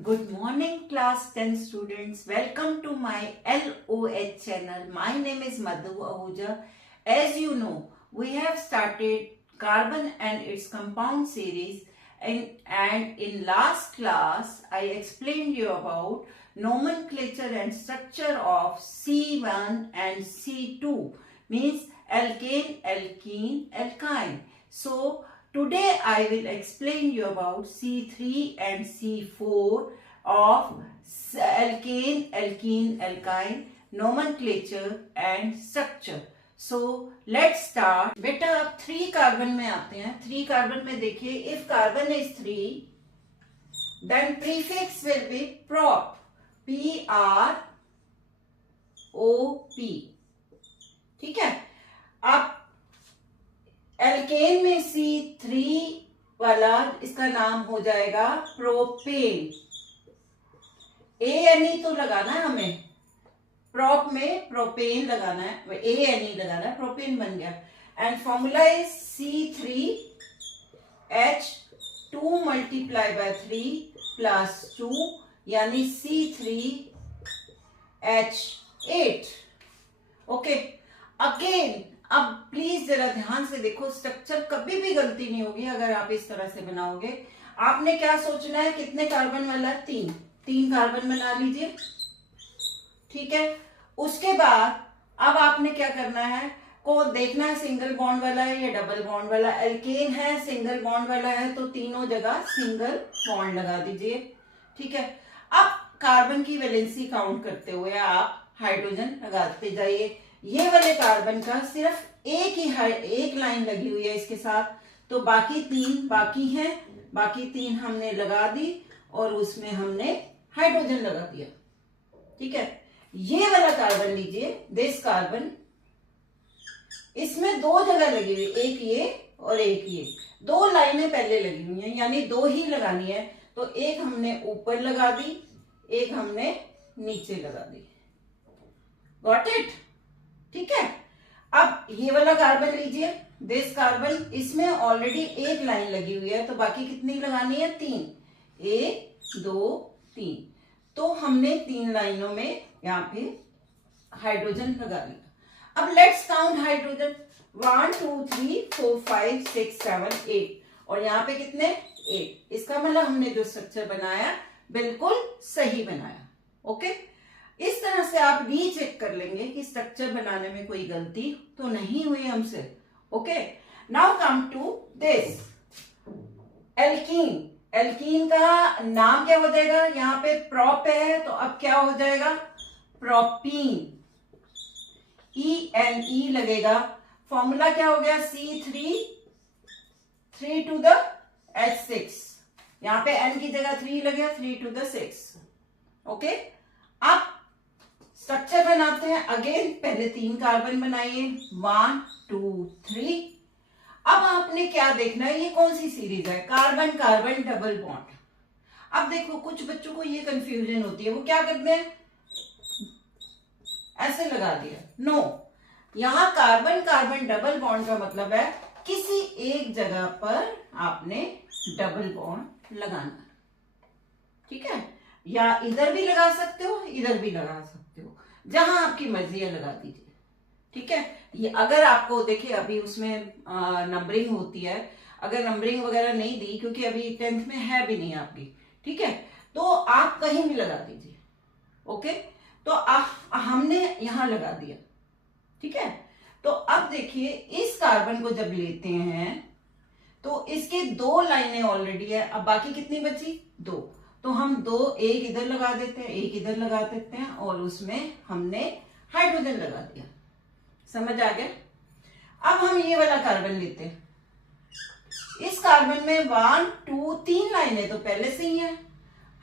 Good morning, class 10 students. Welcome to my LOH channel. My name is Madhu Ahuja. As you know, we have started carbon and its compound series, and in last class, I explained you about nomenclature and structure of C1 and C2, means alkane, alkene, alkyne. So, today I will explain you about C3 and C4 of alkane, alkene, alkyne, nomenclature and structure. So let's start. बेटा अब 3 carbon में आते हैं. 3 carbon में देखिए, if carbon is 3, then prefix will be prop. P-R-O-P. ठीक है. अब एल्केन में C3 वाला इसका नाम हो जाएगा प्रोपेन. ANE तो लगाना है हमें. प्रोप में प्रोपेन लगाना है, ANE लगाना है, प्रोपेन बन गया. And formula is C3H2 multiply by 3 plus 2 यानी C3H8. ओके. अगेन अब प्लीज जरा ध्यान से देखो, स्ट्रक्चर कभी भी गलती नहीं होगी अगर आप इस तरह से बनाओगे. आपने क्या सोचना है, कितने कार्बन वाला है? 3 कार्बन बना लीजिए. ठीक है. उसके बाद अब आपने क्या करना है, को देखना है सिंगल बॉन्ड वाला है या डबल बॉन्ड वाला. एल्केन है, सिंगल बॉन्ड वाला है, तो तीनों जगह सिंगल बॉन्ड लगा दीजिए. ठीक है. अब कार्बन की वैलेंसी काउंट करते हुए आप हाइड्रोजन लगाते जाइए. ये वाले कार्बन का सिर्फ एक लाइन लगी हुई है इसके साथ, तो बाकी 3 बाकी हैं. बाकी 3 हमने लगा दी और उसमें हमने हाइड्रोजन लगा दिया. ठीक है. ये वाला कार्बन लीजिए, दिस कार्बन, इसमें 2 जगह लगी हुई, एक ये और एक ये. 2 लाइनें पहले लगी हुई हैं, यानी 2 ही लगानी है. तो एक हमने ऊपर लगा दी, एक हमने नीचे लगा दी. Got it? ठीक है. अब ये वाला कार्बन लीजिए, दिस कार्बन, इसमें ऑलरेडी एक लाइन लगी हुई है, तो बाकी कितनी लगानी है? 3. 1 2 3. तो हमने 3 लाइनों में यहाँ पे हाइड्रोजन लगा लिया. अब लेट्स काउंट हाइड्रोजन. 1 2 3 4 5 6 7 8 और यहाँ पे कितने? 8. इसका मतलब हमने जो स्ट्रक्चर बनाया बिल्कुल सही बनाया. ओके. इस तरह से आप रीचेक कर लेंगे कि स्ट्रक्चर बनाने में कोई गलती तो नहीं हुई हमसे. Okay. Now come to this alkene. Alkene का नाम क्या हो जाएगा? यहाँ पे प्रोप है, तो अब क्या हो जाएगा? प्रोपीन. ENE लगेगा. फॉर्मूला क्या हो गया? C3 to the H6. यहाँ पे N की जगह 3 लगे, 3 to the 6. ओके. अब स्ट्रक्चर बनाते हैं. अगेन पहले 3 कार्बन बनाइए. 1 2 3. अब आपने क्या देखना है, ये कौन सी सीरीज है? Carbon carbon double bond. अब देखो, कुछ बच्चों को ये कंफ्यूजन होती है, वो क्या करते हैं, ऐसे लगा दिया. नो, यहां कार्बन कार्बन डबल बॉन्ड का मतलब है किसी एक जगह पर आपने डबल बॉन्ड लगाना. ठीक है. या इधर भी लगा सकते हो, इधर भी लगा सकते हो, जहां आपकी मर्जी है लगा दीजिए. ठीक है. ये अगर आपको देखिए, अभी उसमें नंबरिंग होती है, अगर नंबरिंग वगैरह नहीं दी, क्योंकि अभी 10th में है भी नहीं आपकी. ठीक है. तो आप कहीं भी लगा दीजिए. ओके. तो हमने यहां लगा दिया. ठीक है. तो अब देखिए, इस कार्बन को जब लेते हैं तो इसके 2 लाइनें ऑलरेडी है. अब बाकी कितनी बची? 2. तो हम 2, एक इधर लगा देते हैं, एक इधर लगा देते हैं, और उसमें हमने हाइड्रोजन लगा दिया. समझ आ गया? अब हम ये वाला कार्बन लेते हैं. इस कार्बन में 1 2 3 लाइनें तो पहले से ही है,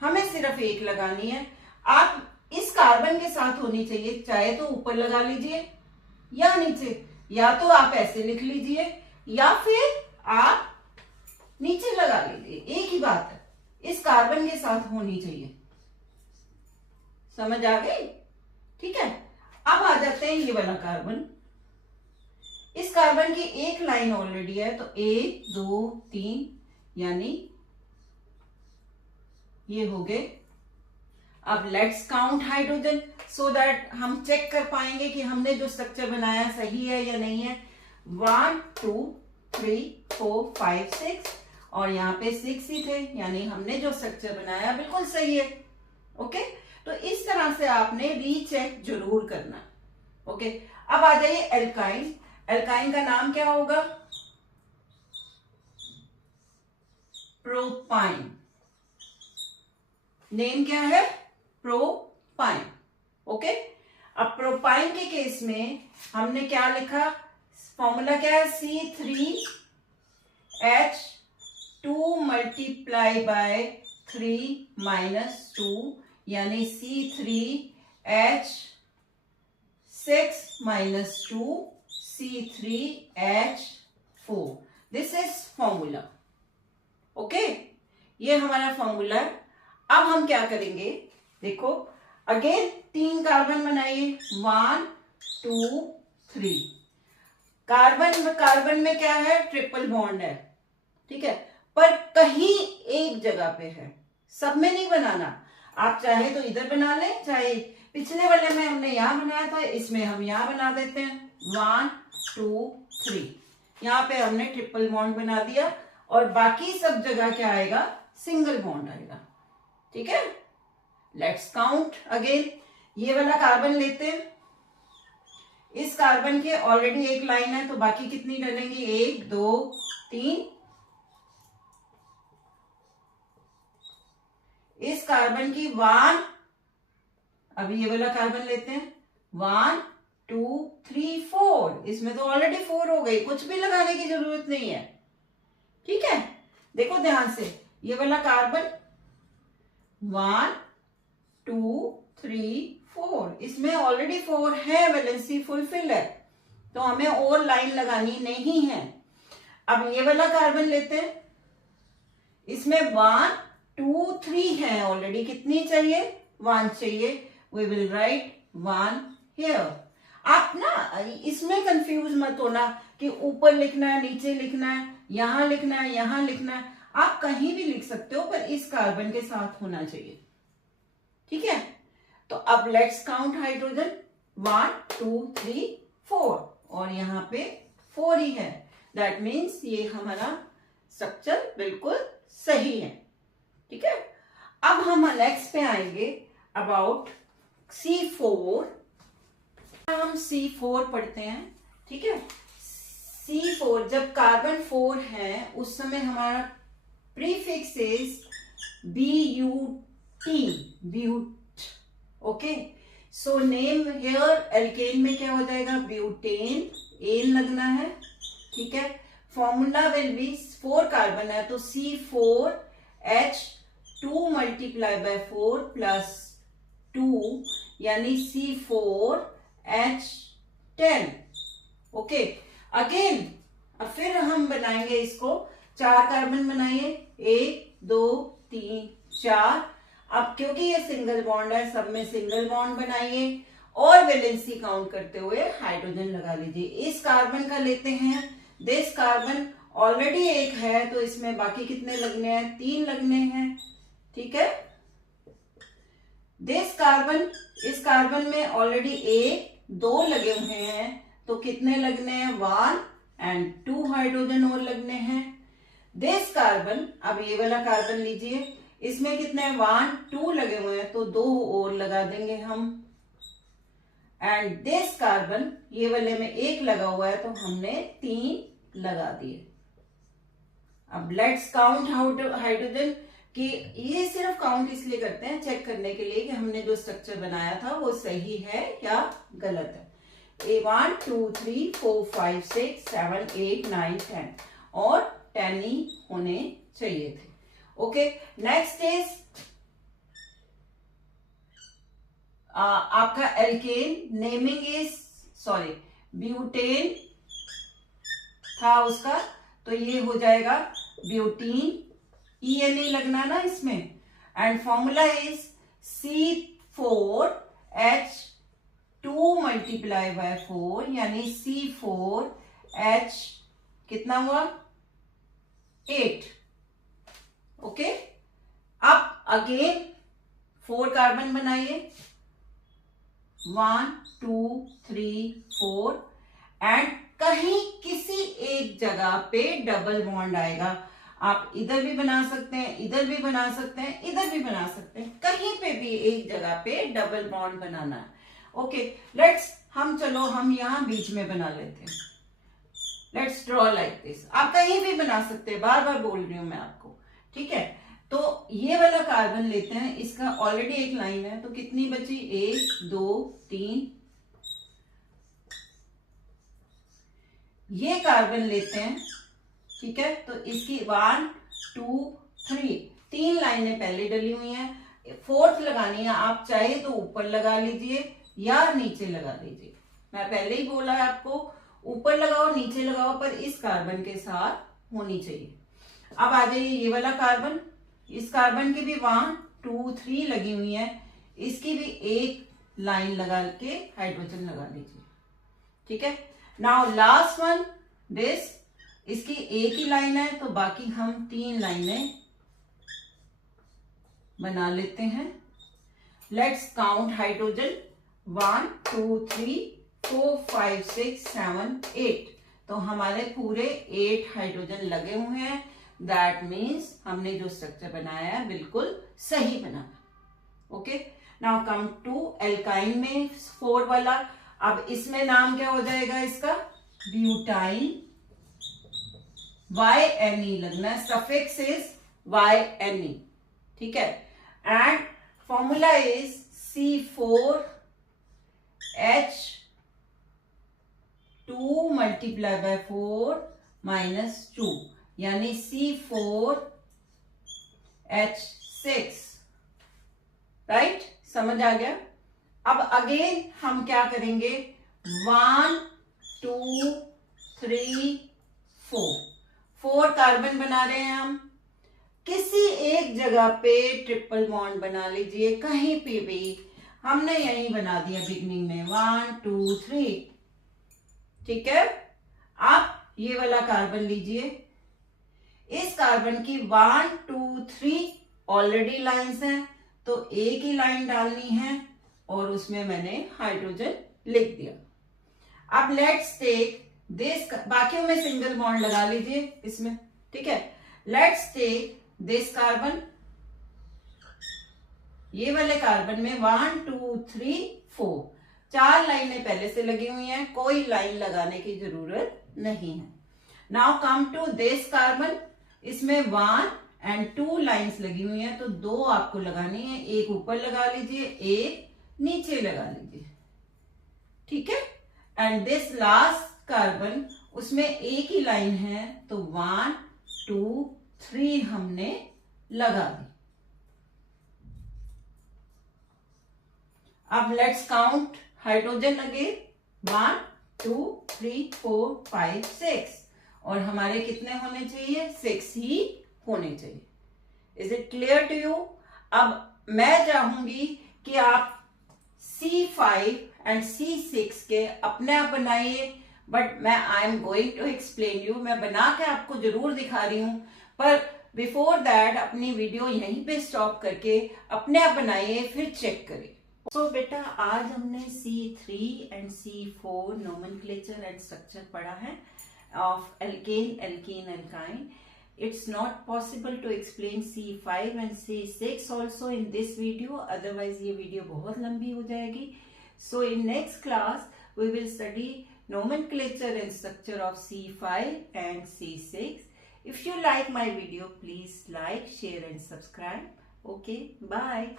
हमें सिर्फ एक लगानी है. आप इस कार्बन के साथ होनी चाहिए, चाहे तो ऊपर लगा लीजिए या नीचे, या तो आप ऐसे लिख लीजिए या फिर आप नीचे लगा लीजिए, एक ही बात है. इस कार्बन के साथ होनी चाहिए. समझ आ गई? ठीक है. अब आ जाते हैं ये वाला कार्बन. इस कार्बन की एक लाइन ऑलरेडी है, तो 1 2 3 यानी ये हो गए अब let's count hydrogen so that हम चेक कर पाएंगे कि हमने जो स्ट्रक्चर बनाया सही है या नहीं है। 1 2 3 4 5 6 और यहाँ पे 6 ही थे, यानी हमने जो स्ट्रक्चर बनाया बिल्कुल सही है। ओके, तो इस तरह से आपने रीचेक जरूर करना। ओके, अब आ जाइए एल्काइन। एल्काइन का नाम क्या होगा? प्रोपाइन। नेम क्या है? प्रोपाइन। ओके, अब प्रोपाइन के केस में हमने क्या लिखा? फॉर्मूला क्या है? C3H2 मल्टीप्लाई बाय 3 माइनस 2 यानी C3H6 minus 2 C3H4। This is formula. Okay, ये हमारा फॉर्मूला है। अब हम क्या करेंगे? देखो अगेन 3 कार्बन बनाइए, 1 2 3। कार्बन में क्या है? ट्रिपल बॉन्ड है, ठीक है, पर कहीं एक जगह पे है, सब में नहीं बनाना। आप चाहे तो इधर बना लें, चाहे पिछले वाले में हमने यहां बनाया था, इसमें हम यहां बना देते हैं। 1 2 3 यहां पे हमने ट्रिपल बॉन्ड बना दिया और बाकी सब जगह क्या आएगा? सिंगल बॉन्ड आएगा। ठीक है, लेट्स काउंट अगेन। ये वाला कार्बन लेते हैं, इस कार्बन के ऑलरेडी एक लाइन है तो बाकी कितनी डलेंगी? 1 2 3। इस कार्बन की 1, अभी ये वाला कार्बन लेते हैं, 1 2 3 4। इसमें तो ऑलरेडी 4 हो गई, कुछ भी लगाने की जरूरत नहीं है। ठीक है, देखो ध्यान से, ये वाला कार्बन 1 2 3 4, इसमें ऑलरेडी 4 है, वैलेंसी फुलफिल है, तो हमें और लाइन लगानी नहीं है। अब ये वाला कार्बन लेते हैं, इसमें 1 2 3 है ऑलरेडी, कितनी चाहिए? 1 चाहिए। We will write 1 here. आप ना इसमें कंफ्यूज मत होना कि ऊपर लिखना है, नीचे लिखना है, यहां लिखना है, यहां लिखना है। आप कहीं भी लिख सकते हो, पर इस कार्बन के साथ होना चाहिए। ठीक है, तो अब लेट्स काउंट हाइड्रोजन। 1 2 3 4 और यहां पे 4 ही है। दैट मीन्स ये हमारा स्ट्रक्चर बिल्कुल सही है। ठीक है, अब हम नेक्स्ट पे आएंगे अबाउट C4। हम C4 पढ़ते हैं। ठीक है, C4 जब कार्बन 4 है उस समय हमारा prefix is BUT, but. Okay, so name here alkene में क्या हो जाएगा? ब्यूटेन, एन लगना है। ठीक है, फॉर्मूला विल बी 4 कार्बन है तो C4H2 मल्टीप्लाई बाय 4 प्लस 2 यानी C4H10। ओके, अगेन अब फिर हम बनाएंगे इसको, 4 कार्बन बनाइए, 1 2 3 4। अब क्योंकि ये सिंगल बॉन्ड है, सब में सिंगल बॉन्ड बनाइए और वैलेंसी काउंट करते हुए हाइड्रोजन लगा लीजिए। इस कार्बन का लेते हैं, दिस कार्बन ऑलरेडी एक है तो इसमें बाकी कितने लगने हैं? 3 लगने हैं। ठीक है, दिस कार्बन, इस कार्बन में ऑलरेडी 1 2 लगे हुए हैं तो कितने लगने हैं? 1 एंड 2 हाइड्रोजन और लगने हैं। दिस कार्बन, अब ये वाला कार्बन लीजिए, इसमें कितने 1 2 लगे हुए हैं तो 2 और लगा देंगे हम। एंड दिस कार्बन, ये वाले में 1 लगा हुआ है तो हमने 3 लगा दिए। अब लेट्स काउंट हाइड्रोजन कि ये सिर्फ काउंट इसलिए करते हैं, चेक करने के लिए कि हमने जो स्ट्रक्चर बनाया था वो सही है या गलत है। 1 2 3 4 5 6 7 8 9 10 और 10 ही होने चाहिए थे। ओके, नेक्स्ट इज आपका alkene. Naming is, sorry, butane था उसका तो ये हो जाएगा ब्यूटीन, ENE लगना ना इसमें। And formula is C4H2 multiply by 4 यानी C4H कितना हुआ? 8। ओके, अब अगेन 4 कार्बन बनाइए, 1 2 3 4, एंड कहीं किसी एक जगह पे डबल बॉन्ड आएगा। आप इधर भी बना सकते हैं, इधर भी बना सकते हैं, इधर भी बना सकते हैं, कहीं पे भी एक जगह पे डबल बॉन्ड बनाना है। ओके, लेट्स हम यहां बीच में बना लेते हैं। Let's draw like this. आप कहीं भी बना सकते हैं, बार बार बोल रही हूं मैं आपको, ठीक है। तो ये वाला कार्बन लेते हैं, इसका ऑलरेडी एक लाइन है, तो कितनी बची, 1 2 3। ये कार्बन लेते हैं, ठीक है, तो इसकी 1 2 3 3 लाइनें पहले डली हुई हैं। फोर्थ लगानी है, आप चाहे तो ऊपर लगा लीजिए या नीचे लगा लीजिए। मैं पहले ही बोला है आपको, ऊपर लगाओ नीचे लगाओ, पर इस कार्बन के साथ होनी चाहिए। अब आ जाइए ये वाला कार्बन, इस कार्बन की भी 1 2 3 लगी हुई है, इसकी भी एक लाइन लगा के हाइड्रोजन लगा लीजिए, ठीक है। नाउ लास्ट वन दिस, इसकी एक ही लाइन है, तो बाकी हम 3 लाइनें बना लेते हैं। Let's count hydrogen, 1 2 3 4 5 6 7 8। तो हमारे पूरे 8 हाइड्रोजन लगे हुए हैं। दैट मीन्स हमने जो स्ट्रक्चर बनाया है बिल्कुल सही बना। Okay, now come to alkyne में 4 वाला। अब इसमें नाम क्या हो जाएगा इसका, ब्यूटाइन, YNE लगना है, सफिक्स इज YNE, ठीक है। And formula is C4H2 multiply by 4 minus 2, यानी C4H6, राइट, समझ आ गया। अब अगेन हम क्या करेंगे, 1 2 3 4 कार्बन बना रहे हैं हम। किसी एक जगह पे ट्रिपल बॉन्ड बना लीजिए, कहीं पे भी। हमने यही बना दिया बिगनिंग में, 1 2 3, ठीक है। आप ये वाला कार्बन लीजिए, इस कार्बन की 1 2 3 ऑलरेडी लाइंस हैं, तो एक ही लाइन डालनी है और उसमें मैंने हाइड्रोजन लिख दिया। अब लेट्स टेक दिस, बाकियों में सिंगल बॉन्ड लगा लीजिए इसमें, ठीक है। लेट्स टेक दिस कार्बन, ये वाले कार्बन में 1 2 3 4 4 लाइनें पहले से लगी हुई हैं, कोई लाइन लगाने की जरूरत नहीं है। Now come to this carbon, इसमें 1 एंड 2 लाइंस लगी हुई हैं, तो 2 आपको लगानी है, एक ऊपर लगा लीजिए, एक नीचे लगा लीजिए, ठीक है। एंड दिस लास्ट कार्बन, उसमें एक ही लाइन है, तो 1 2 3 हमने लगा दी। अब लेट्स काउंट हाइड्रोजन अगेन, 1 2 3 4 5 6, और हमारे कितने होने चाहिए, 6 ही होने चाहिए। Is it clear to you. अब मैं चाहूंगी कि आप C5 एंड C6 के अपने आप बनाइए, but I am going to explain you. मैं बना के आपको जरूर दिखा रही हूं, पर बिफोर दैट अपनी वीडियो यहीं पे स्टॉप करके अपने आप बनाइए, फिर चेक करिए। सो बेटा, आज हमने C3 and C4 nomenclature and structure पढ़ा है of alkene, alkene, alkyne. It's not possible to explain C5 and C6 also in this video, otherwise ये वीडियो बहुत लंबी हो जाएगी. So in next class we will study nomenclature and structure of C5 and C6. If you like my video, please like, share and subscribe. Okay, bye.